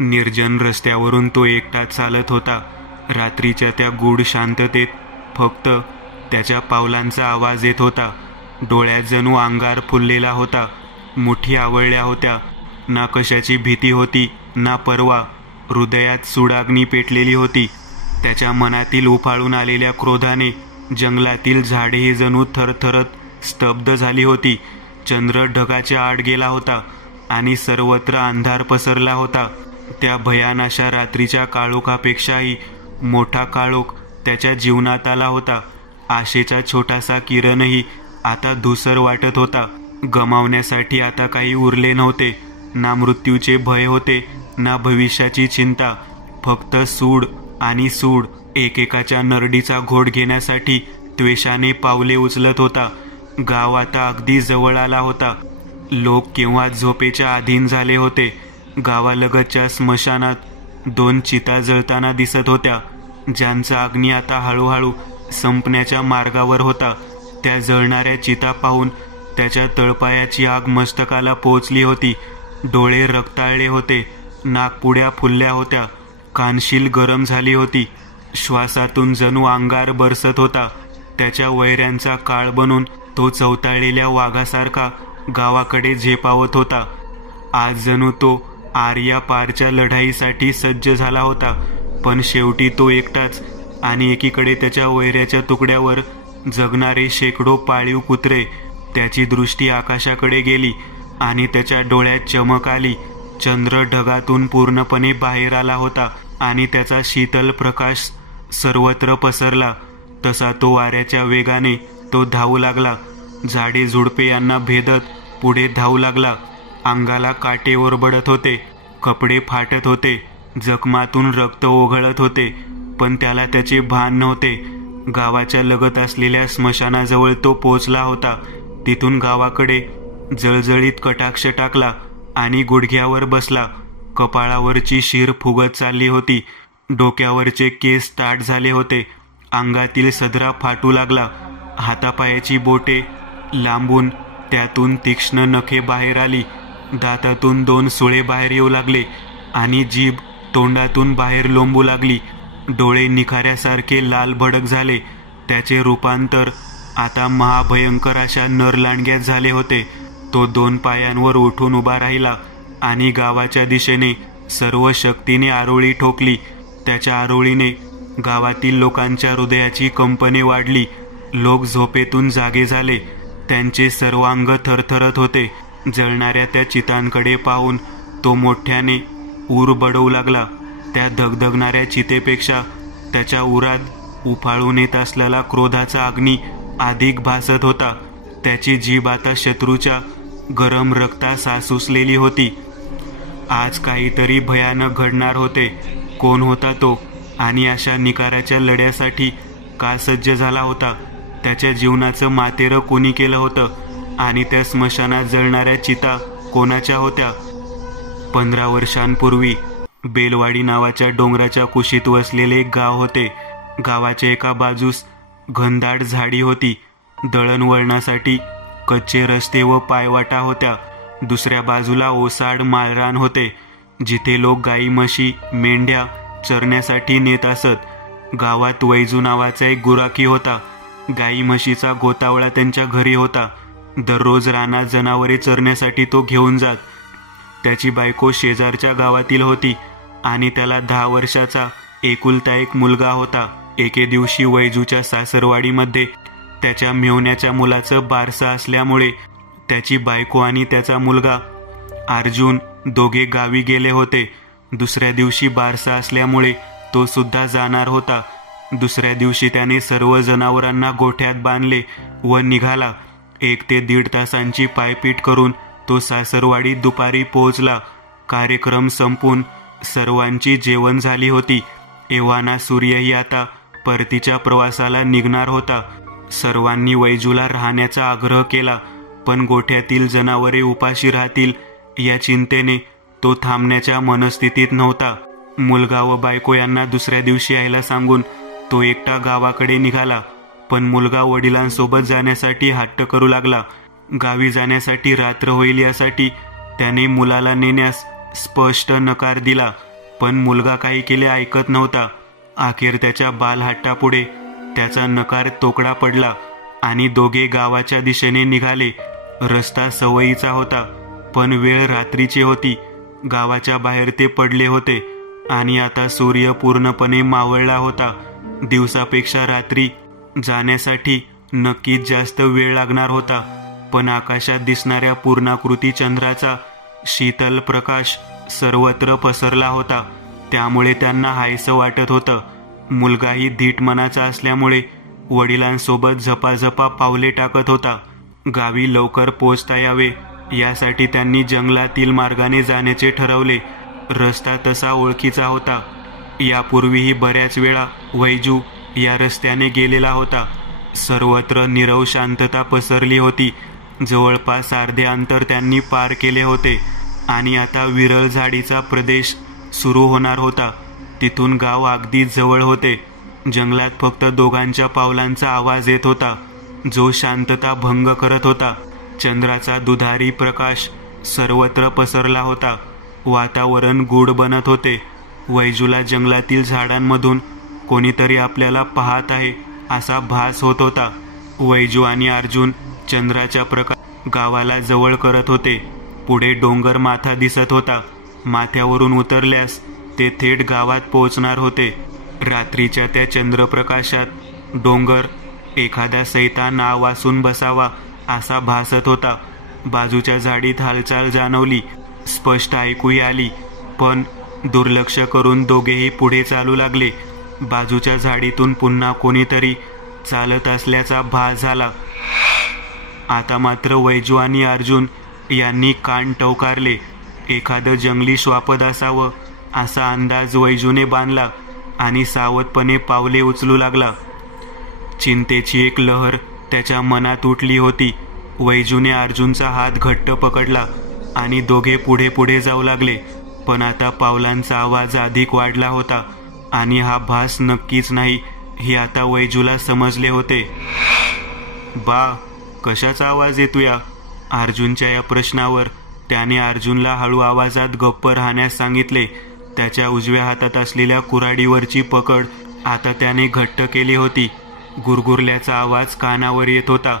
निर्जन रस्त्यावरून तो एकटा चालत होता. रात्रीच्या त्या गूढ शांततेत फक्त त्याच्या पावलांचा आवाज येत होता. डोळ्यात जणू अंगार फुललेला होता. मुठी आवळल्या होत्या. ना कशाची भीती होती ना परवा. हृदयात सुडाग्नी पेटलेली होती. त्याच्या मनातील उफाळून आलेल्या क्रोधाने जंगलातील झाडेही जणू थरथरत स्तब्ध झाली होती. चंद्र ढगाच्या आड गेला होता आणि सर्वत्र अंधार पसरला होता. त्या भयान अशा रात्रीच्या काळोखापेक्षाही मोठा काळोख त्याच्या जीवनात आला होता. आशेचा छोटासा किरणही आता धुसर वाटत होता. गमावण्यासाठी आता काही उरले नव्हते. ना मृत्यूचे भय होते ना भविष्याची चिंता. फक्त सूड आणि सूड. एकेकाच्या नरडीचा घोट घेण्यासाठी त्वेषाने पावले उचलत होता. गाव आता अगदी जवळ आला होता. लोक केव्हा झोपेच्या अधीन झाले होते. गावालगतच्या स्मशानात 2 चिता जळताना दिसत होत्या, ज्यांचा अग्नी आता हळूहळू संपण्याच्या मार्गावर होता. त्या जळणाऱ्या चिता पाहून त्याच्या तळपायाची आग मस्तकाला पोहोचली होती. डोळे रक्ताळले होते. नाकपुड्या फुलल्या होत्या. कानशील गरम झाली होती. श्वासातून जणू अंगार बरसत होता. त्याच्या वैऱ्यांचा काळ बनून तो चवताळलेल्या वाघासारखा गावाकडे झेपावत होता. आज जणू तो आर्या पारच्या लढाईसाठी सज्ज झाला होता. पण शेवटी तो एकटाच. आणि एकीकडे त्याच्या वैऱ्याच्या तुकड्यावर जगणारे शेकडो पाळीव कुत्रे. त्याची दृष्टी आकाशाकडे गेली आणि त्याच्या डोळ्यात चमक आली. चंद्र ढगातून पूर्णपणे बाहेर आला होता आणि त्याचा शीतल प्रकाश सर्वत्र पसरला. तसा तो वाऱ्याच्या वेगाने तो धावू लागला. झाडे झुडपे यांना भेदत पुढे धावू लागला. अंगाला काटे ओरबडत होते. कपडे फाटत होते. जखमातून रक्त ओघळत होते. पण त्याला त्याचे भान नव्हते. गावाच्या लगत असलेल्या स्मशानाजवळ तो पोचला होता. तिथून गावाकडे जळजळीत कटाक्ष टाकला आणि गुडघ्यावर बसला. कपाळावरची शीर फुगत चालली होती. डोक्यावरचे केस ताठ झाले होते. अंगातील सदरा फाटू लागला. हातापायाची बोटे लांबून त्यातून तीक्ष्ण नखे बाहेर आली. दातातून 2 सुळे बाहेर येऊ लागले आणि जीभ तोंडातून बाहेर लोंबू लागली. डोळे निखाऱ्यासारखे लाल भडक झाले. त्याचे रूपांतर आता महाभयंकर अशा नरलांडग्यात झाले होते. तो 2 पायांवर उठून उभा राहिला आणि गावाच्या दिशेने सर्व शक्तीने आरोळी ठोकली. त्याच्या आरोळीने गावातील लोकांच्या हृदयाची कंपने वाढली. लोक झोपेतून जागे झाले. त्यांचे सर्वांग थरथरत होते. जळणाऱ्या त्या चितांकडे पाहून तो मोठ्याने ऊर बडवू लागला. त्या धगधगणाऱ्या चितेपेक्षा त्याच्या उरात उफाळून येत असलेला क्रोधाचा अग्नी अधिक भासत होता. त्याची जीभ आता शत्रूच्या गरम रक्तास आसुसलेली होती. आज काहीतरी भयानक घडणार होते. कोण होता तो आणि अशा निकाराच्या लढ्यासाठी का सज्ज झाला होता? त्याच्या जीवनाचं मातेरं कोणी केलं होतं आणि त्या स्मशानात जळणाऱ्या चिता कोणाच्या होत्या? 15 वर्षांपूर्वी बेलवाडी नावाच्या डोंगराच्या कुशीत वसलेले एक गाव होते. गावाच्या एका बाजूस घनदाट झाडी होती. दळणवळणासाठी कच्चे रस्ते व पायवाटा होत्या. दुसऱ्या बाजूला ओसाड माळरान होते, जिथे लोक गाई म्हशी मेंढ्या चरण्यासाठी नेत असत. गावात वैजू नावाचा एक गुराखी होता. गाई म्हशीचा गोतावळा त्यांच्या घरी होता. दररोज रानात जनावरे चरण्यासाठी तो घेऊन जात. त्याची बायको शेजारच्या गावातील होती आणि त्याला 10 वर्षाचा एकुलता एक मुलगा होता. एके दिवशी वैजूच्या सासरवाडीमध्ये त्याच्या मेव्हण्याच्या मुलाचं बारसं असल्यामुळे त्याची बायको आणि त्याचा मुलगा अर्जुन दोघे गावी गेले होते. दुसऱ्या दिवशी बारसा असल्यामुळे तो सुद्धा जाणार होता. दुसऱ्या दिवशी त्याने सर्व जनावरांना गोठ्यात बांधले व निघाला. 1 ते 1.5 तासांची पायपीट करून तो सासरवाडीत दुपारी पोहोचला. कार्यक्रम संपून सर्वांची जेवण झाली होती. एव्हाना सूर्यही आता परतीच्या प्रवासाला निघणार होता. सर्वांनी वैजूला राहण्याचा आग्रह केला, पण गोठ्यातील जनावरे उपाशी राहतील या चिंतेने तो थांबण्याच्या मनस्थितीत नव्हता. मुलगा व बायको यांना दुसऱ्या दिवशी यायला सांगून तो एकटा गावाकडे निघाला. पण मुलगा वडिलांसोबत जाण्यासाठी हट्ट करू लागला. गावी जाण्यासाठी रात्र होईल यासाठी त्याने मुलाला नेण्यास स्पष्ट नकार दिला, पण मुलगा काही केले ऐकत नव्हता. अखेर त्याच्या बालहट्टापुढे त्याचा नकार तोकडा पडला आणि दोघे गावाच्या दिशेने निघाले. रस्ता सवयीचा होता, पण वेळ रात्रीची होती. गावाच्या बाहेर ते पडले होते आणि आता सूर्य पूर्णपणे मावळला होता. दिवसापेक्षा रात्री जाण्यासाठी नक्कीच जास्त वेळ लागणार होता, पण आकाशात दिसणाऱ्या पूर्णाकृती चंद्राचा शीतल प्रकाश सर्वत्र पसरला होता. त्यामुळे त्यांना हायसं वाटत होतं. मुलगाही धीट मनाचा असल्यामुळे वडिलांसोबत झपाझपा पावले टाकत होता. गावी लवकर पोचता यावे यासाठी त्यांनी जंगलातील मार्गाने जाण्याचे ठरवले. रस्ता तसा ओळखीचा होता. यापूर्वीही बऱ्याच वेळा वैजू या रस्त्याने गेलेला होता. सर्वत्र नीरव शांतता पसरली होती. जवळपास अर्धे अंतर त्यांनी पार केले होते आणि आता विरळ झाडीचा प्रदेश सुरू होणार होता. तिथून गाव अगदी जवळ होते. जंगलात फक्त दोघांच्या पावलांचा आवाज येत होता, जो शांतता भंग करत होता. चंद्राचा दुधारी प्रकाश सर्वत्र पसरला होता. वातावरण गूढ बनत होते. वैजूला जंगलातील झाडांमधून कोणीतरी आपल्याला पाहत आहे असा भास होत होता. वैजू आणि अर्जुन चंद्राच्या प्रकाश गावाला जवळ करत होते. पुढे डोंगर माथा दिसत होता. माथ्यावरून उतरल्यास ते थेट गावात पोहोचणार होते. रात्रीच्या त्या चंद्रप्रकाशात डोंगर एखाद्या सैतान वासून बसावा असा भासत होता. बाजूच्या झाडीत हालचाल जाणवली, स्पष्ट ऐकूही आली, पण दुर्लक्ष करून दोघेही पुढे चालू लागले. बाजूच्या झाडीतून पुन्हा कोणीतरी चालत असल्याचा भास झाला. आता मात्र वैजू आणि अर्जुन यांनी कान टवकारले. एखादं जंगली श्वापद असावं असा अंदाज वैजूने बांधला आणि सावधपणे पावले उचलू लागला. चिंतेची एक लहर त्याच्या मनात उठली होती. वैजूने अर्जुनचा हात घट्ट पकडला आणि दोघे पुढे पुढे जाऊ लागले. पण आता पावलांचा आवाज अधिक वाढला होता आणि हा भास नक्कीच नाही हे आता वैजूला समजले होते. बा, कशाचा आवाज येतोया? अर्जुनच्या या प्रश्नावर त्याने अर्जुनला हळू आवाजात गप्प राहण्यास सांगितले. त्याच्या उजव्या हातात असलेल्या कुऱ्हाडीवरची पकड आता त्याने घट्ट केली होती. गुरगुरल्याचा आवाज कानावर येत होता.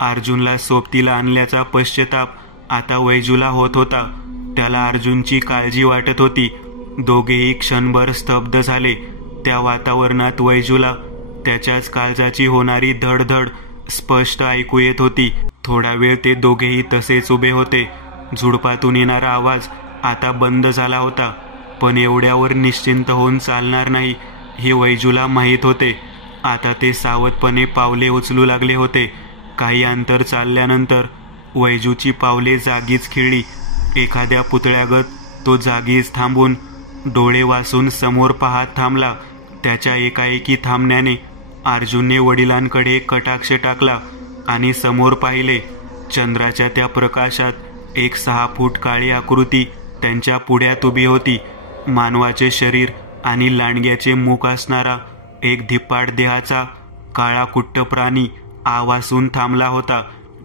अर्जुनला सोबतीला आणल्याचा पश्चाताप आता वैजूला होत होता. त्याला अर्जुनची काळजी वाटत होती. दोघेही क्षणभर स्तब्ध झाले. त्या वातावरणात वैजूला त्याच्याच काळजाची होणारी धडधड स्पष्ट ऐकू येत होती. थोडा वेळ ते दोघेही तसेच उभे होते. झुडपातून येणारा आवाज आता बंद झाला होता, पण एवढ्यावर निश्चिंत होऊन चालणार नाही हे वैजूला माहीत होते. आता ते सावधपणे पावले उचलू लागले होते. काही अंतर चालल्यानंतर वैजूची पावले जागीच खिळली. एखाद्या पुतळ्यागत तो जागीच थांबून डोळे वासून समोर पाहत थांबला. त्याच्या एकाएकी थांबण्याने अर्जुनने वडिलांकडे कटाक्ष टाकला आणि समोर पाहिले. चंद्राच्या त्या प्रकाशात एक 6 फूट काळी आकृती त्यांच्या पुढ्यात उभी होती. मानवाचे शरीर आणि लांडग्याचे मुख असणारा एक धिप्पाड देहाचा काळा कुट्ट प्राणी आवासून थांबला होता.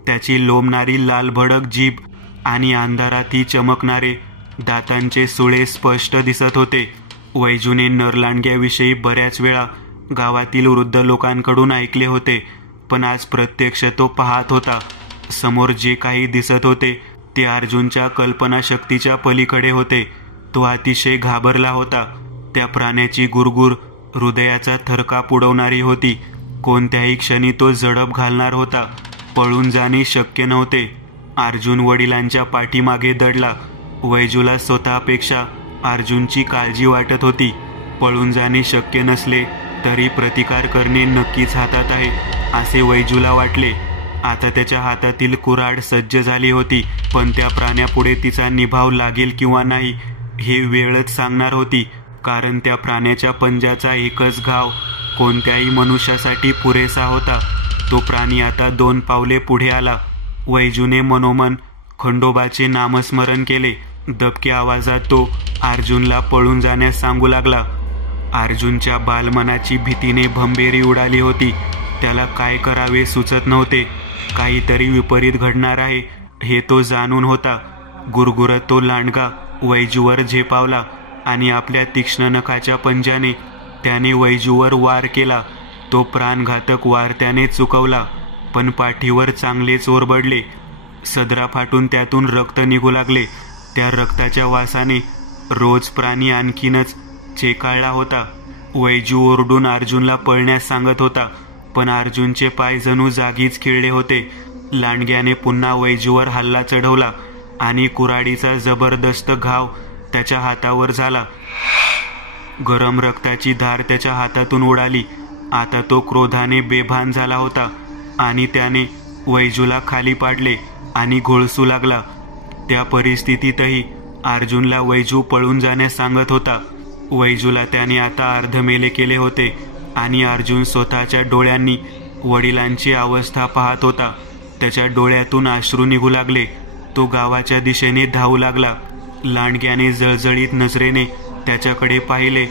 त्याची लोंबणारी लाल भडक जीभ आणि अंधारातही चमकणारे दातांचे सुळे स्पष्ट दिसत होते. वैजूने नरलांडग्याविषयी बऱ्याच वेळा गावातील वृद्ध लोकांकडून ऐकले होते, पण आज प्रत्यक्ष तो पाहत होता. समोर जे काही दिसत होते ते अर्जुनच्या कल्पनाशक्तीच्या पलीकडे होते. तो अतिशय घाबरला होता. त्या प्राण्याची गुरगुर हृदयाचा थरकाप उडवणारी होती. कोणत्याही क्षणी तो झडप घालणार होता. पळून जाणे शक्य नव्हते. अर्जुन वडिलांच्या पाठीमागे दडला. वैजूला स्वतःपेक्षा अर्जुनची काळजी वाटत होती. पळून जाणे शक्य नसले तरी प्रतिकार करणे नक्कीच हातात आहे असे वैजूला वाटले. आता त्याच्या हातातील कुऱ्हाड सज्ज झाली होती, पण त्या प्राण्यापुढे तिचा निभाव लागेल किंवा नाही हे वेळच सांगणार होती. कारण त्या प्राण्याच्या पंजाचा एकच घाव कोणत्याही मनुष्यासाठी पुरेसा होता. तो प्राणी आता 2 पावले पुढे आला. वैजूने मनोमन खंडोबाचे नामस्मरण केले. दबक्या आवाजात तो अर्जुनला पळून जाण्यास सांगू लागला. अर्जुनच्या बालमनाची भीतीने भंबेरी उडाली होती. त्याला काय करावे सुचत नव्हते. काहीतरी विपरीत घडणार आहे हे तो जाणून होता. गुरगुरत तो लांडगा वैजूवर झेपावला आणि आपल्या तीक्ष्ण नखाच्या पंजाने त्याने वैजूवर वार केला. तो प्राणघातक वार त्याने चुकवला, पण पाठीवर चांगलेच ओरबडले. सदरा फाटून त्यातून रक्त निघू लागले. त्या रक्ताच्या वासाने रोज प्राणी आणखीनच चेकाळला होता. वैजू ओरडून अर्जुनला पळण्यास सांगत होता, पण अर्जुनचे पाय जणू जागीच खिळले होते. लांडग्याने पुन्हा वैजूवर हल्ला चढवला आणि कुऱ्हाडीचा जबरदस्त घाव त्याच्या हातावर झाला. गरम रक्ताची धार त्याच्या हातातून उडाली. आता तो क्रोधाने बेभान झाला होता आणि त्याने वैजूला खाली पाडले आणि घोळसू लागला. त्या परिस्थितीतही अर्जुनला वैजू पळून जाण्यास सांगत होता. वैजूला त्याने आता अर्धमेले केले होते आणि अर्जुन स्वतःच्या डोळ्यांनी वडिलांची अवस्था पाहत होता. त्याच्या डोळ्यातून अश्रू निघू लागले. तो गावाच्या दिशेने धावू लागला. लांडग्याने जळजळीत नजरेने त्याच्याकडे पाहिले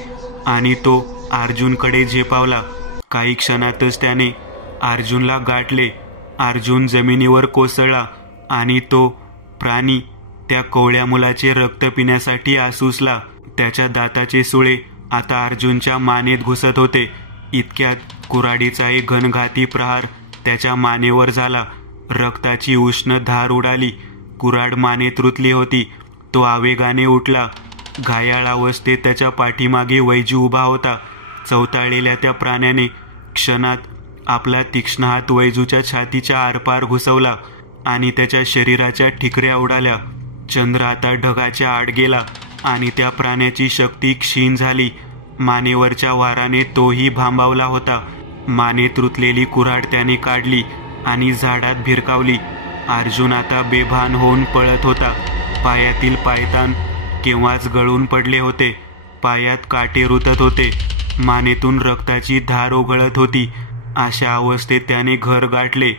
आणि तो अर्जुनकडे झेपावला. काही क्षणातच त्याने अर्जुनला गाठले. अर्जुन जमिनीवर कोसळला आणि तो प्राणी त्या कोवळ्या मुलाचे रक्त पिण्यासाठी आसूसला. त्याच्या दाताचे सुळे आता अर्जुनच्या मानेत घुसत होते. इतक्यात कुऱ्हाडीचा एक घनघाती प्रहार त्याच्या मानेवर झाला. रक्ताची उष्ण धार उडाली. कुऱ्हाड मानेत रुतली होती. तो आवेगाने उठला. घायाळ अवस्थेत त्याच्या पाठीमागे वैजू उभा होता. चवताळलेल्या त्या प्राण्याने क्षणात आपला तीक्ष्ण हात वैजूच्या छातीच्या आरपार घुसवला आणि त्याच्या शरीराच्या ठिकऱ्या उडाल्या. चंद्र आता ढगाच्या आड गेला आणि त्या प्राण्याची शक्ती क्षीण झाली. मानेवरच्या वाराने तोही भांबावला होता. मानेत रुतलेली कुऱ्हाड त्याने काढली आणि झाडात भिरकावली. अर्जुन आता बेभान होऊन पळत होता. पायातील पायतान केव्हाच गळून पडले होते. पायात काटे रुतत होते. मानेतून रक्ताची धार ओघळत होती. अशा अवस्थेत त्याने घर गाठले.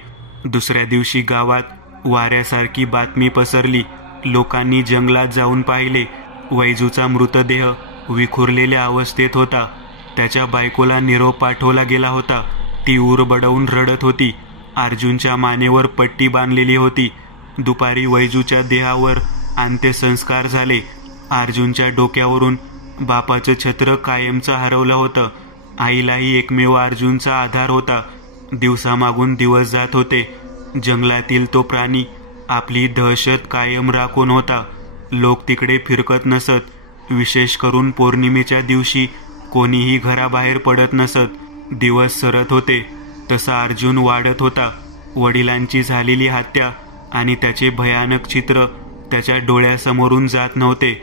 दुसऱ्या दिवशी गावात वाऱ्यासारखी बातमी पसरली. लोकांनी जंगलात जाऊन पाहिले. वैजूचा मृतदेह विखुरलेल्या अवस्थेत होता. त्याच्या बायकोला निरोप पाठवला गेला होता. ती उरबडवून रडत होती. अर्जुनच्या मानेवर पट्टी बांधलेली होती. दुपारी वैजूच्या देहावर अंत्यसंस्कार झाले. अर्जुनच्या डोक्यावरून बापाचं छत्र कायमचं हरवलं होतं. आईलाही एकमेव अर्जुनचा आधार होता. दिवसामागून दिवस जात होते. जंगलातील तो प्राणी आपली दहशत कायम राखून होता. लोक तिकडे फिरकत नसत. विशेष करून पौर्णिमेच्या दिवशी कोणीही घराबाहेर पडत नसत. दिवस सरत होते तसा अर्जुन वाढत होता. वडिलांची झालेली हत्या आणि त्याचे भयानक चित्र त्याच्या डोळ्यासमोरून जात नव्हते.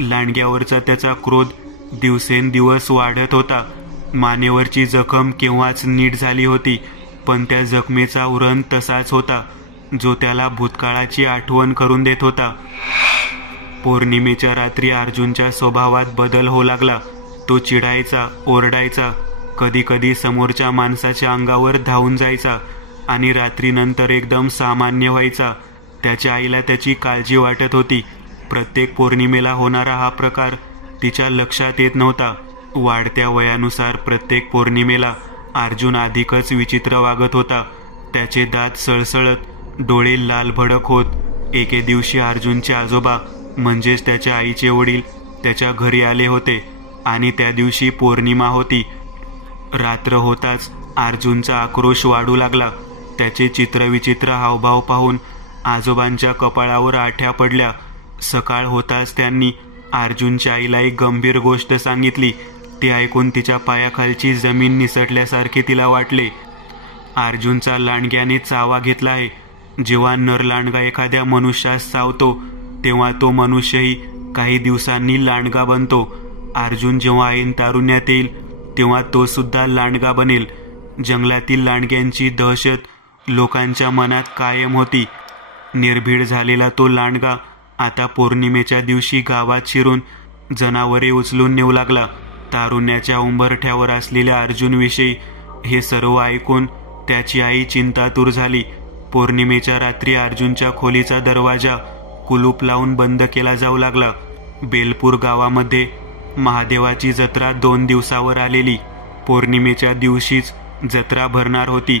लांडग्यावरचा त्याचा क्रोध दिवसेंदिवस वाढत होता. मानेवरची जखम केव्हाच नीट झाली होती, पण त्या जखमेचा उरण तसाच होता, जो त्याला भूतकाळाची आठवण करून देत होता. पौर्णिमेच्या रात्री अर्जुनच्या स्वभावात बदल होऊ लागला. तो चिडायचा, ओरडायचा, कधी कधी समोरच्या माणसाच्या अंगावर धावून जायचा आणि रात्रीनंतर एकदम सामान्य व्हायचा. त्याच्या आईला त्याची काळजी वाटत होती. प्रत्येक पौर्णिमेला होणारा हा प्रकार तिच्या लक्षात येत नव्हता. वाढत्या वयानुसार प्रत्येक पौर्णिमेला अर्जुन अधिकच विचित्र वागत होता. त्याचे दात सळसळत, डोळे लाल भडक होत. एके दिवशी अर्जुनचे आजोबा म्हणजेच त्याच्या आईचे वडील त्याच्या घरी आले होते आणि त्या दिवशी पौर्णिमा होती. रात्र होताच अर्जुनचा आक्रोश वाढू लागला. त्याचे चित्रविचित्र हावभाव पाहून आजोबांच्या कपाळावर आठ्या पडल्या. सकाळ होताच त्यांनी अर्जुनच्या आईला एक गंभीर गोष्ट सांगितली. ती ऐकून तिच्या पायाखालची जमीन निसटल्यासारखे तिला वाटले. अर्जुनचा लांडग्याने चावा घेतला आहे. जेव्हा नर लांडगा एखाद्या मनुष्यास चावतो तेव्हा तो मनुष्यही काही दिवसांनी लांडगा बनतो. अर्जुन जेव्हा ऐन तारुण्यात येईल तेव्हा तो सुद्धा लांडगा बनेल. जंगलातील लांडग्यांची दहशत लोकांच्या मनात कायम होती. निर्भीड झालेला तो लांडगा आता पौर्णिमेच्या दिवशी गावात शिरून जनावरे उचलून नेऊ लागला. तारुण्याच्या उंबरठ्यावर असलेल्या अर्जुनविषयी हे सर्व ऐकून त्याची आई चिंतातूर झाली. पौर्णिमेच्या रात्री अर्जुनच्या खोलीचा दरवाजा कुलूप लावून बंद केला जाऊ लागला. बेलपूर गावामध्ये महादेवाची जत्रा 2 दिवसावर आलेली. पौर्णिमेच्या दिवशीच जत्रा भरणार होती.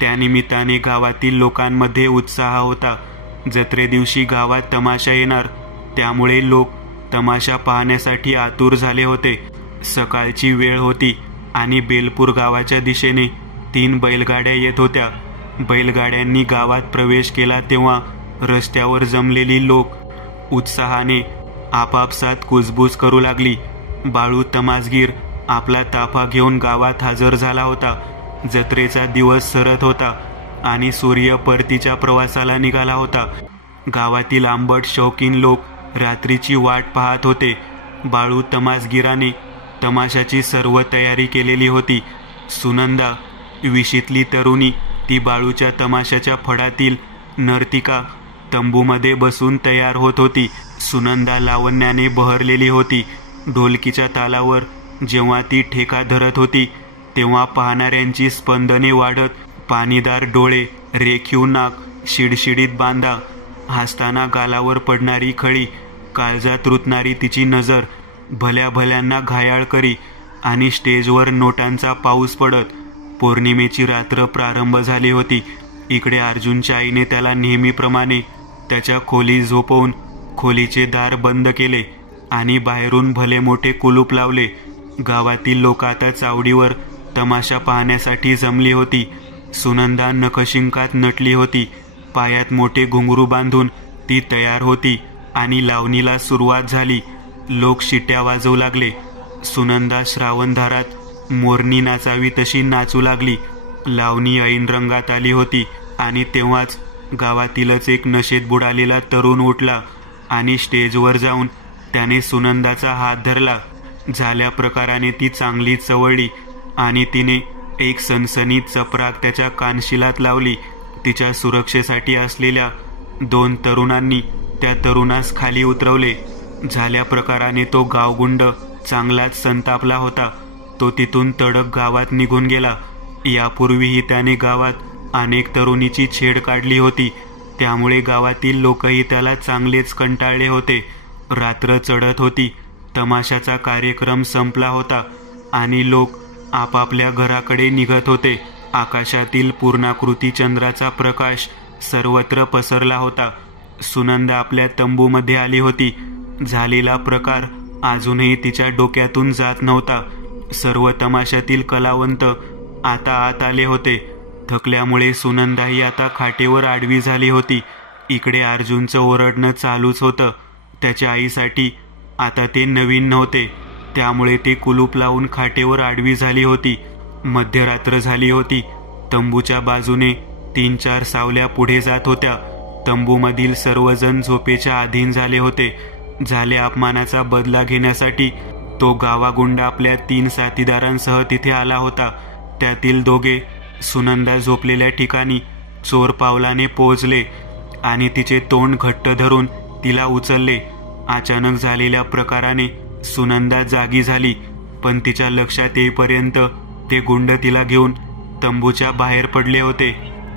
त्यानिमित्ताने गावातील लोकांमध्ये उत्साह होता. जत्रे दिवशी गावात तमाशा येणार, त्यामुळे लोक तमाशा पाहण्यासाठी आतुर झाले होते. सकाळची वेळ होती आणि बेलपूर गावाच्या दिशेने 3 बैलगाड्या येत होत्या. बैलगाड्यांनी गावात प्रवेश केला तेव्हा रस्त्यावर जमलेली लोक उत्साहाने आपापसात कुजबूज करू लागली. बाळू तमासगीर आपला ताफा घेऊन गावात हजर झाला होता. जत्रेचा दिवस सरत होता आणि सूर्य परतीच्या प्रवासाला निघाला होता. गावातील आंबट शौकीन लोक रात्रीची वाट पाहत होते. बाळू तमासगीराने तमाशाची सर्व तयारी केलेली होती. सुनंदा, विशीतली तरुणी, ती बाळूच्या तमाशाच्या फडातील नर्तिका तंबूमध्ये बसून तयार होत होती. सुनंदा लावण्याने बहरलेली होती. ढोलकीच्या तालावर जेव्हा ती ठेका धरत होती तेव्हा पाहणाऱ्यांची स्पंदने वाढत. पाणीदार डोळे, रेखीव नाक, शिडशिडीत बांधा, हसताना गालावर पडणारी खळी, काळजात रुतणारी तिची नजर भल्या भल्यांना घायाळ करी आणि स्टेजवर नोटांचा पाऊस पडत. पौर्णिमेची रात्र प्रारंभ झाली होती. इकडे अर्जुनच्या आईने त्याला नेहमीप्रमाणे त्याच्या खोलीत झोपवून खोलीचे दार बंद केले आणि बाहेरून भले मोठे कुलूप लावले. गावातील लोक आता चावडीवर तमाशा पाहण्यासाठी जमली होती. सुनंदा नखशिंकात नटली होती. पायात मोठे घुंगरू बांधून ती तयार होती आणि लावणीला सुरुवात झाली. लोक शिट्या वाजवू लागले. सुनंदा श्रावणधारात मोरणी नाचावी तशी नाचू लागली. लावणी ऐन रंगात आली होती आणि तेव्हाच गावातीलच एक नशेत बुडालेला तरुण उठला आणि स्टेजवर जाऊन त्याने सुनंदाचा हात धरला. झाल्या प्रकाराने ती चांगली चवळली आणि तिने एक सनसनीत चपराक त्याच्या कानशिलात लावली. तिच्या सुरक्षेसाठी असलेल्या 2 तरुणांनी त्या तरुणास खाली उतरवले. झाल्या प्रकाराने तो गावगुंड चांगलाच संतापला होता. तो तिथून तडक गावात निघून गेला. यापूर्वीही त्याने गावात अनेक तरुणीची छेड काढली होती, त्यामुळे गावातील लोकही त्याला चांगलेच कंटाळले होते. रात्र चढत होती. तमाशाचा कार्यक्रम संपला होता आणि लोक आपापल्या घराकडे निघत होते. आकाशातील पूर्णाकृती चंद्राचा प्रकाश सर्वत्र पसरला होता. सुनंदा आपल्या तंबूमध्ये आली होती. झालेला प्रकार अजूनही तिच्या डोक्यातून जात नव्हता. सर्व तमाशातील कलावंत आता आत आले होते. थकल्यामुळे सुनंदाही आता खाटेवर आडवी झाली होती. इकडे अर्जुनचं ओरडणं चालूच होतं. त्याच्या आईसाठी आता ते नवीन नव्हते, त्यामुळे ते कुलूप लावून खाटेवर आडवी झाली होती. मध्यरात्र झाली होती. तंबूच्या बाजूने 3-4 सावल्या पुढे जात होत्या. तंबूमधील सर्वजण झोपेच्या अधीन झाले होते. झाल्या अपमानाचा बदला घेण्यासाठी तो गावागुंड आपल्या 3 साथीदारांसह तिथे आला होता. त्यातील 2 सुनंदा झोपलेल्या ठिकाणी चोर पावलाने पोहोचले आणि तिचे तोंड घट्ट धरून तिला उचलले. अचानक झालेल्या प्रकाराने सुनंदा जागी झाली, पण तिच्या लक्षात येईपर्यंत ते गुंड तिला घेऊन तंबूच्या बाहेर पडले होते.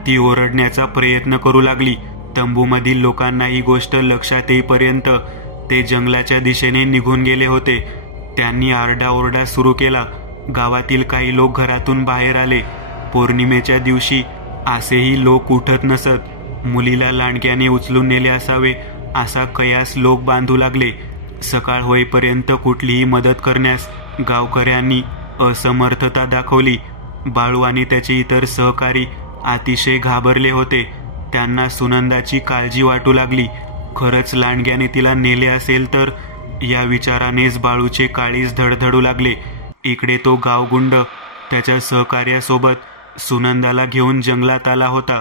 ती ओरडण्याचा प्रयत्न करू लागली. तंबूमधील लोकांना ही गोष्ट लक्षात येईपर्यंत ते जंगलाच्या दिशेने निघून गेले होते. त्यांनी आरडाओरडा सुरू केला. गावातील काही लोक घरातून बाहेर आले. पौर्णिमेच्या दिवशी असेही लोक उठत नसत. मुलीला लांडग्याने उचलून नेले असावे असा कयास लोक बांधू लागले. सकाळ होईपर्यंत कुठलीही मदत करण्यास गावकऱ्यांनी असमर्थता दाखवली. बाळू आणि त्याचे इतर सहकारी अतिशय घाबरले होते. त्यांना सुनंदाची काळजी वाटू लागली. खरंच लांडग्याने तिला नेले असेल तर, या विचारानेच बाळूचे काळीज धडधडू लागले. इकडे तो गावगुंड त्याच्या सहकार्यासोबत सुनंदाला घेऊन जंगलात आला होता.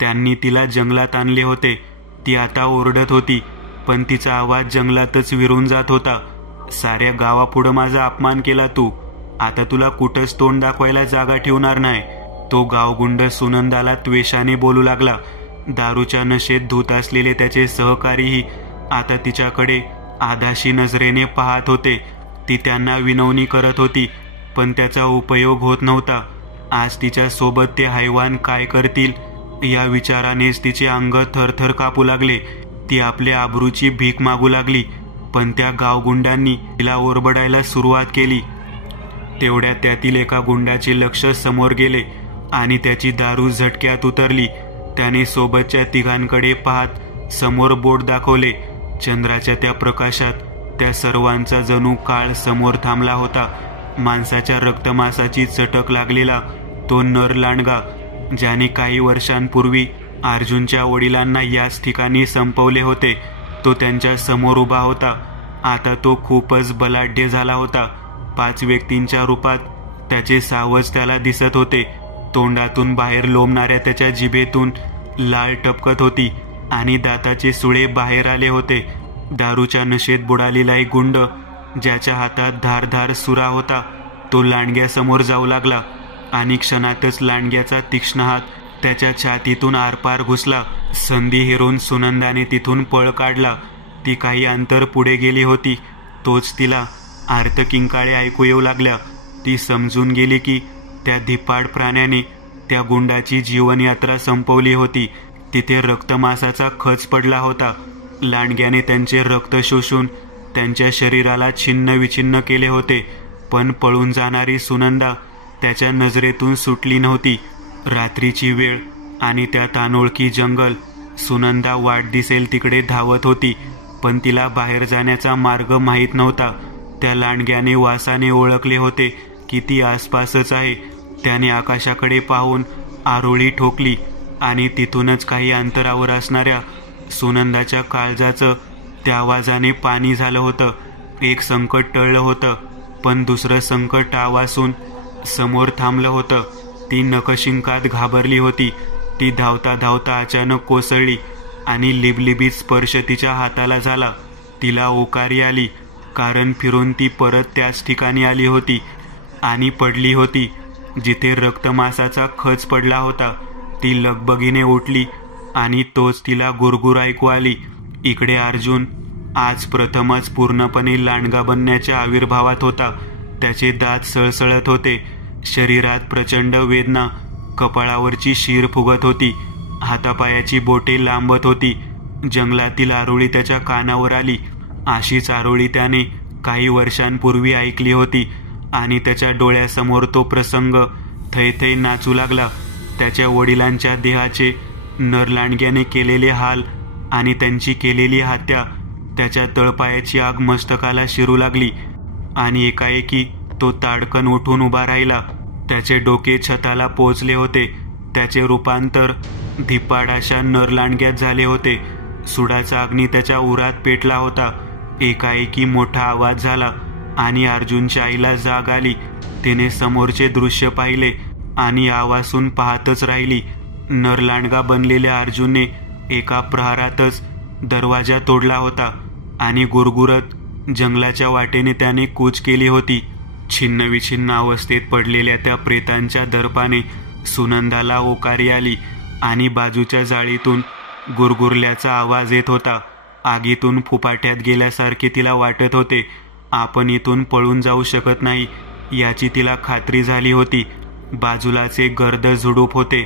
त्यांनी तिला जंगलात आणले होते. ती आता ओरडत होती, पण तिचा आवाज जंगलातच विरून जात होता. साऱ्या गावापुढं माझा अपमान केला तू, आता तुला कुठंच तोंड दाखवायला जागा ठेवणार नाही. तो गावगुंड सुनंदाला त्वेषाने बोलू लागला. दारूच्या नशेत धूत असलेले त्याचे सहकारीही आता तिच्याकडे आधाशी नजरेने पाहत होते. ती त्यांना विनवणी करत होती, पण त्याचा उपयोग होत नव्हता. आज तिच्या सोबत ते हैवान काय करतील या विचारानेच तिचे अंग थरथर कापू लागले. ती आपल्या आबरूची भीक मागू लागली, पण त्या गावगुंडांनी तिला ओरबडायला सुरुवात केली. तेवढ्यात त्यातील एका गुंडाचे लक्ष समोर गेले आणि त्याची दारू झटक्यात उतरली. त्याने सोबतच्या तिघांकडे पाहत समोर बोट दाखवले. चंद्राच्या त्या प्रकाशात त्या सर्वांचा जणू काळ समोर थांबला होता. माणसाच्या रक्तमासाची चटक लागलेला तो नर लांडगा, ज्याने काही वर्षांपूर्वी अर्जुनच्या वडिलांना याच ठिकाणी संपवले होते, तो त्यांच्या समोर उभा होता. आता तो खूपच बलाढ्य झाला होता. 5 व्यक्तींच्या रूपात त्याचे सावज त्याला दिसत होते. तोंडातून बाहेर लोंबणाऱ्या त्याच्या जिभेतून लाळ टपकत होती आणि दाताचे सुळे बाहेर आले होते. दारूच्या नशेत बुडालेला एक गुंड, ज्याच्या हातात धारधार सुरा होता, तो लांडग्यासमोर जाऊ लागला आणि क्षणातच लांडग्याचा तीक्ष्ण हात त्याच्या छातीतून आरपार घुसला. संधी हेरून सुनंदाने तिथून पळ काढला. ती काही अंतर पुढे गेली होती, तोच तिला आर्तकिंकाळे ऐकू येऊ लागल्या. ती समजून गेली की त्या धिप्पाड प्राण्याने त्या गुंडाची जीवनयात्रा संपवली होती. तिथे रक्तमासाचा खच पडला होता. लांडग्याने त्यांचे रक्त शोषून त्यांच्या शरीराला छिन्न विछिन्न केले होते. पण पळून जाणारी सुनंदा त्याच्या नजरेतून सुटली नव्हती. रात्रीची वेळ आणि त्यात अनोळखी जंगल. सुनंदा वाट दिसेल तिकडे धावत होती, पण तिला बाहेर जाण्याचा मार्ग माहीत नव्हता. त्या लांडग्याने वासाने ओळखले होते की ती आसपासच आहे. त्याने आकाशाकडे पाहून आरोळी ठोकली आणि तिथूनच काही अंतरावर असणाऱ्या सुनंदाच्या काळजाचं त्या आवाजाने पाणी झालं होतं. एक संकट टळलं होतं, पण दुसरं संकट आवासून समोर थांबलं होतं. ती नखशिंकात घाबरली होती. ती धावता धावता अचानक कोसळली आणि लिबलिबीत स्पर्श तिच्या हाताला झाला. तिला ओकारी आली, कारण फिरून ती परत त्याच ठिकाणी आली होती आणि पडली होती जिथे रक्तमासाचा खच पडला होता. ती लगबगीने उठली आणि तोच तिला गुरगुर ऐकू आली. इकडे अर्जुन आज प्रथमच पूर्णपणे लांडगा बनण्याच्या आविर्भावात होता. त्याचे दात सळसळत होते, शरीरात प्रचंड वेदना, कपाळावरची शीर फुगत होती, हातापायाची बोटे लांबत होती. जंगलातील आरोळी त्याच्या कानावर आली. अशीच आरोळी त्याने काही वर्षांपूर्वी ऐकली होती आणि त्याच्या डोळ्यासमोर तो प्रसंग थैथै नाचू लागला. त्याच्या वडिलांच्या देहाचे नरलांडग्याने केलेले हाल आणि त्यांची केलेली हत्या. त्याच्या तळपायाची आग मस्तकाला शिरू लागली आणि एकाएकी तो ताडकन उठून उभा राहिला. त्याचे डोके छताला पोचले होते. त्याचे रूपांतर धिप्पाड अशा नरलांडग्यात झाले होते. सुडाचा अग्नी त्याच्या उरात पेटला होता. एकाएकी मोठा आवाज झाला आणि अर्जुनच्या आईला जाग आली. तिने समोरचे दृश्य पाहिले आणि आवासून पाहतच राहिली. नरलांडगा बनलेल्या अर्जुनने एका प्रहारातच दरवाजा तोडला होता आणि गुरगुरत जंगलाच्या वाटेने त्याने कूच केली होती. छिन्न विछिन्न अवस्थेत पडलेल्या त्या प्रेतांच्या दर्पाने सुनंदाला ओकारी आली आणि बाजूच्या जाळीतून गुरगुरल्याचा आवाज येत होता. आगीतून फुपाट्यात गेल्यासारखे तिला वाटत होते. आपण इथून पळून जाऊ शकत नाही याची तिला खात्री झाली होती. बाजूलाच एक गर्द झुडूप होते.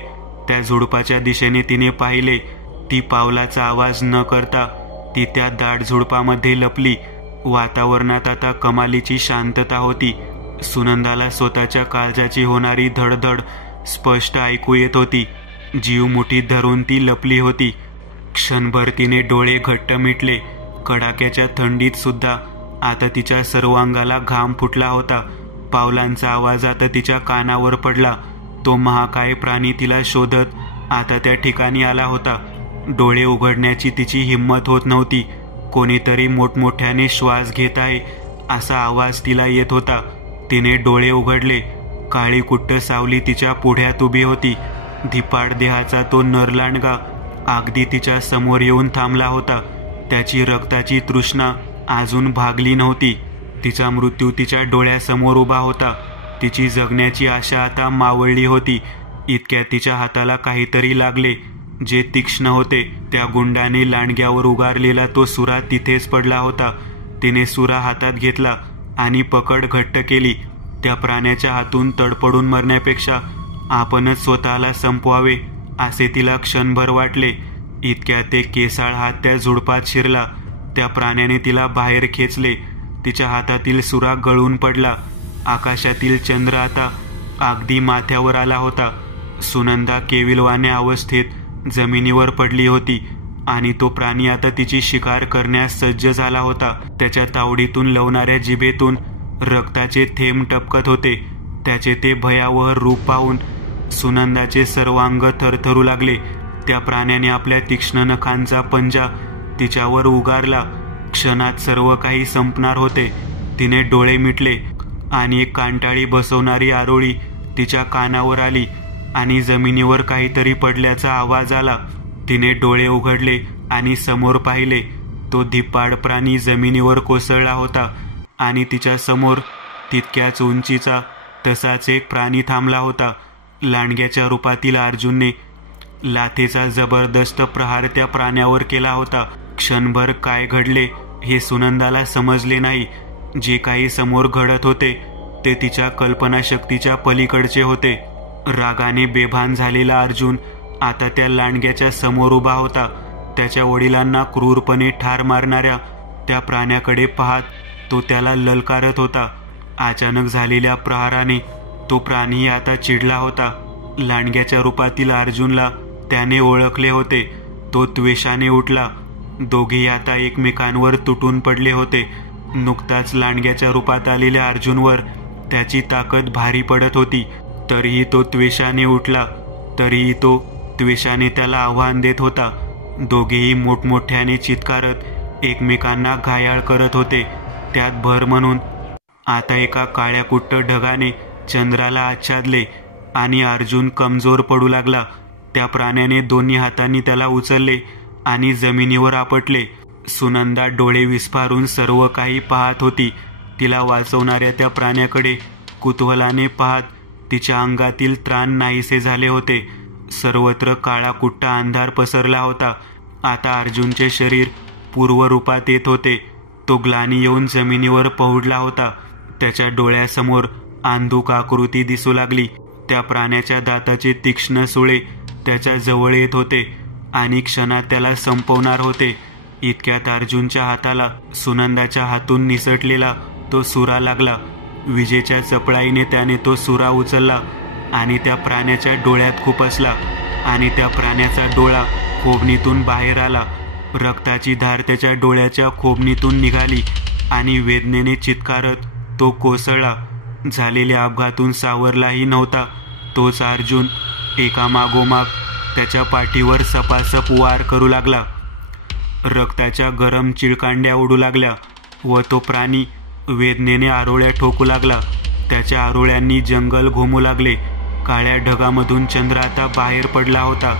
त्या झुडपाच्या दिशेने तिने पाहिले. ती पावलाचा आवाज न करता ती त्या दाट झुडपामध्ये लपली. वातावरणात आता कमालीची शांतता होती. सुनंदाला स्वतःच्या काळजाची होणारी धडधड स्पष्ट ऐकू येत होती. जीव मुठीत धरून ती लपली होती. क्षणभर तिने डोळे घट्ट मिटले. कडाक्याच्या थंडीत सुद्धा आता तिच्या सर्वांगाला घाम फुटला होता. पावलांचा आवाज आता तिच्या कानावर पडला. तो महाकाय प्राणी तिला शोधत आता त्या ठिकाणी आला होता. डोळे उघडण्याची तिची हिंमत होत नव्हती. कोणीतरी मोठमोठ्याने श्वास घेत आहे असा आवाज तिला येत होता. तिने डोळे उघडले. काळी कुट्ट सावली तिच्या पुढ्यात उभी होती. धिप्पाड देहाचा तो नरलांडगा अगदी तिच्या समोर येऊन थांबला होता. त्याची रक्ताची तृष्णा अजून भागली नव्हती. तिचा मृत्यू तिच्या डोळ्यासमोर उभा होता. तिची जगण्याची आशा आता मावळली होती. इतक्यात तिच्या हाताला काहीतरी लागले जे तीक्ष्ण होते. त्या गुंडाने लांडग्यावर उगारलेला तो सुरा तिथेच पडला होता. तिने सुरा हातात घेतला आणि पकड घट्ट केली. त्या प्राण्याच्या हातून तडपडून मरण्यापेक्षा आपणच स्वतःला संपवावे असे तिला क्षणभर वाटले. इतक्यात एक केसाळ हात त्या झुडपात शिरला. त्या प्राण्याने तिला बाहेर खेचले. तिच्या हातातील सुरा गळून पडला. आकाशातील चंद्र आता अगदी माथ्यावर आला होता. सुनंदा केविलवाण्या अवस्थेत जमिनीवर पडली होती आणि तो प्राणी आता तिची शिकार करण्यास सज्ज झाला होता. त्याच्या तावडीतून लवणाऱ्या जिभेतून रक्ताचे थेंब टपकत होते. त्याचे ते भयावह रूप पाहून सुनंदाचे सर्वांग थरथरू लागले. त्या प्राण्याने आपल्या तीक्ष्ण नखांचा पंजा तिच्यावर उगारला. क्षणात सर्व काही संपणार होते. तिने डोळे मिटले आणि एक कांटाळी बसवणारी आरोळी तिच्या कानावर आली आणि जमिनीवर काहीतरी पडल्याचा आवाज आला. तिने डोळे उघडले आणि समोर पाहिले. तो धिप्पाड प्राणी जमिनीवर कोसळला होता आणि तिच्या समोर तितक्याच उंचीचा तसाच एक प्राणी थांबला होता. लांडग्याच्या रूपातील अर्जुनने लाथेचा जबरदस्त प्रहार त्या प्राण्यावर केला होता. क्षणभर काय घडले हे सुनंदाला समजले नाही. जे काही समोर घडत होते ते तिच्या कल्पनाशक्तीच्या पलीकडचे होते. रागाने बेभान झालेला अर्जुन आता त्या लांडग्याच्या समोर उभा होता. त्याच्या वडिलांना क्रूरपणे ठार मारणाऱ्या त्या प्राण्याकडे पाहत तो त्याला ललकारत होता. अचानक झालेल्या प्रहाराने तो प्राणी आता चिडला होता. लांडग्याच्या रूपातील अर्जुनला त्याने ओळखले होते. तो त्वेषाने उठला. दोघेही आता एकमेकांवर तुटून पडले होते. नुकताच लांडग्याच्या रूपात आलेल्या अर्जुनवर त्याची ताकद भारी पडत होती. तरीही तो त्वेषाने उठला. तरीही तो त्वेषाने त्याला आव्हान देत होता. दोघेही मोठमोठ्याने चित्कारत एकमेकांना घायाळ करत होते. त्यात भर म्हणून आता एका काळ्या कुट्ट ढगाने चंद्राला आच्छादले आणि अर्जुन कमजोर पडू लागला. त्या प्राण्याने दोन्ही हातांनी त्याला उचलले आणि जमिनीवर आपटले. सुनंदा डोळे विस्फारून सर्व काही पाहत होती. तिला वाचवणाऱ्या त्या प्राण्याकडे कुतूहलाने पाहत तिच्या अंगातील त्राण नाहीसे झाले होते. सर्वत्र काळा कुट्टा अंधार पसरला होता. आता अर्जुनचे शरीर पूर्वरूपात येत होते. तो ग्लानी येऊन जमिनीवर पहुडला होता. त्याच्या डोळ्यासमोर अंधुक आकृती दिसू लागली. त्या प्राण्याच्या दाताचे तीक्ष्ण सुळे त्याच्या जवळ येत होते आणि क्षणात त्याला संपवणार होते. इतक्यात अर्जुनच्या हाताला सुनंदाच्या हातून निसटलेला तो सुरा लागला. विजेच्या चपळाईने त्याने तो सुरा उचलला आणि त्या प्राण्याच्या डोळ्यात खुपसला आणि त्या प्राण्याचा डोळा खोबणीतून बाहेर आला. रक्ताची धार त्याच्या डोळ्याच्या खोबणीतून निघाली आणि वेदनेने चित्कारत तो कोसळला. झालेल्या अपघातून सावरलाही नव्हता. तोच अर्जुन एकामागोमाग त्याच्या पाठीवर सपासप वार करू लागला. रक्ताच्या गरम चिळकांड्या उडू लागल्या व तो प्राणी वेदनेने आरोळ्या ठोकू लागला. त्याच्या आरोळ्यांनी जंगल घुमू लागले. काळ्या ढगामधून चंद्र आता बाहेर पडला होता.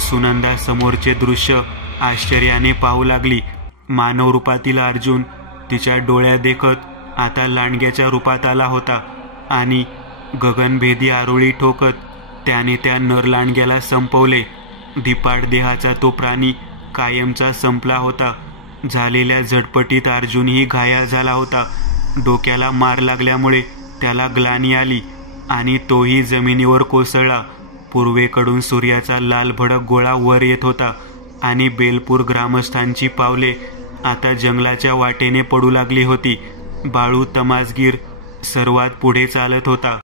सुनंदा समोरचे दृश्य आश्चर्याने पाहू लागली. मानव रूपातील अर्जुन तिच्या डोळ्यात देखत आता लांडग्याच्या रूपात आला होता आणि गगनभेदी आरोळी ठोकत त्याने त्या नर लांडग्याला संपवले. धिप्पाड देहाचा तो प्राणी कायमचा संपला होता. झालेल्या झटपटीत अर्जुनही घायाळ झाला होता. डोक्याला मार लागल्यामुळे त्याला ग्लानी आली आणि तोही जमिनीवर कोसळला. पूर्वेकडून सूर्याचा लाल भडक गोळा वर येत होता आणि बेलपूर ग्रामस्थांची पावले आता जंगलाच्या वाटेने पडू लागली होती. बाळू तमासगीर सर्वात पुढे चालत होता.